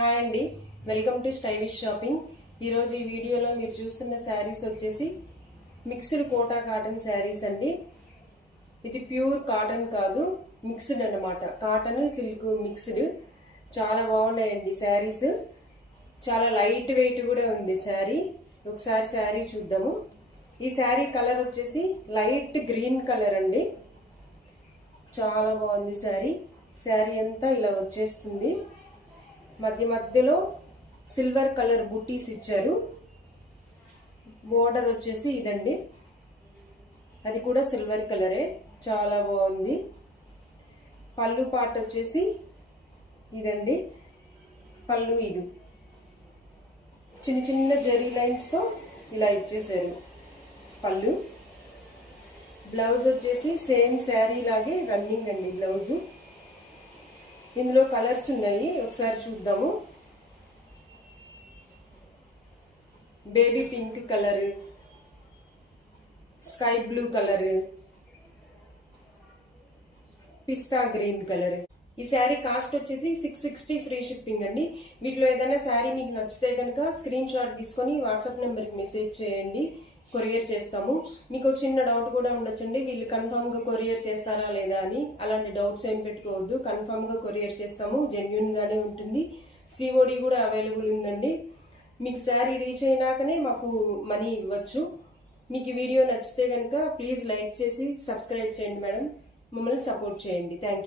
Hi అండి, welcome to stylish shopping. ఈరోజు ఈ వీడియోలో మీరు చూస్తున్న శారీస్ వచ్చేసి మిక్స్డ్ కోటా కాటన్ శారీస్ అండి. ఇది ప్యూర్ కాటన్ కాదు, మిక్స్డ్ అన్నమాట. Cotton silk mixed. చాలా బాగున్నాయండి శారీస్. చాలా లైట్ వెయిట్ కూడా ఉంది శారీ. ఒకసారి శారీ చూద్దాము. ఈ శారీ కలర్ వచ్చేసి లైట్ గ్రీన్ కలర్ అండి. చాలా బాగుంది శారీ. శారీ అంతా ఇలా వచ్చేస్తుంది. మధ్య మధ్యలో సిల్వర్ కలర్ బుట్టీస్ ఇచ్చారు. బోర్డర్ వచ్చేసి ఇదండి, అది కూడా సిల్వర్ కలరే. చాలా బాగుంది. పళ్ళు పార్ట్ వచ్చేసి ఇదండి. పళ్ళు ఇది చిన్న చిన్న జరీ లైన్స్తో ఇలా ఇచ్చేసారు పళ్ళు. బ్లౌజ్ వచ్చేసి సేమ్ శారీ లాగే రన్నింగ్ అండి బ్లౌజు. ఇందులో కలర్స్ ఉన్నాయి, ఒకసారి చూద్దాము. Baby pink colour, sky blue colour, pista green colour. ఈ శారీ కాస్ట్ వచ్చేసి 660 ఫ్రీ షిప్పింగ్ అండి. వీటిలో ఏదైనా శారీ మీకు నచ్చితే కనుక స్క్రీన్ షాట్ తీసుకొని వాట్సాప్ నెంబర్కి మెసేజ్ చేయండి, కొరియర్ చేస్తాము. మీకు చిన్న డౌట్ కూడా ఉండొచ్చండి, వీళ్ళు కన్ఫామ్గా కొరియర్ చేస్తారా లేదా అని. అలాంటి డౌట్స్ ఏం పెట్టుకోవద్దు, కన్ఫామ్గా కొరియర్ చేస్తాము. జెన్యున్గానే ఉంటుంది. సిఓడి కూడా అవైలబుల్ ఉందండి. మీకు శారీ రీచ్ అయినాకనే మాకు మనీ ఇవ్వచ్చు. మీకు ఈ వీడియో నచ్చితే కనుక ప్లీజ్ లైక్ చేసి సబ్స్క్రైబ్ చేయండి మేడం. మమ్మల్ని సపోర్ట్ చేయండి. Thank you.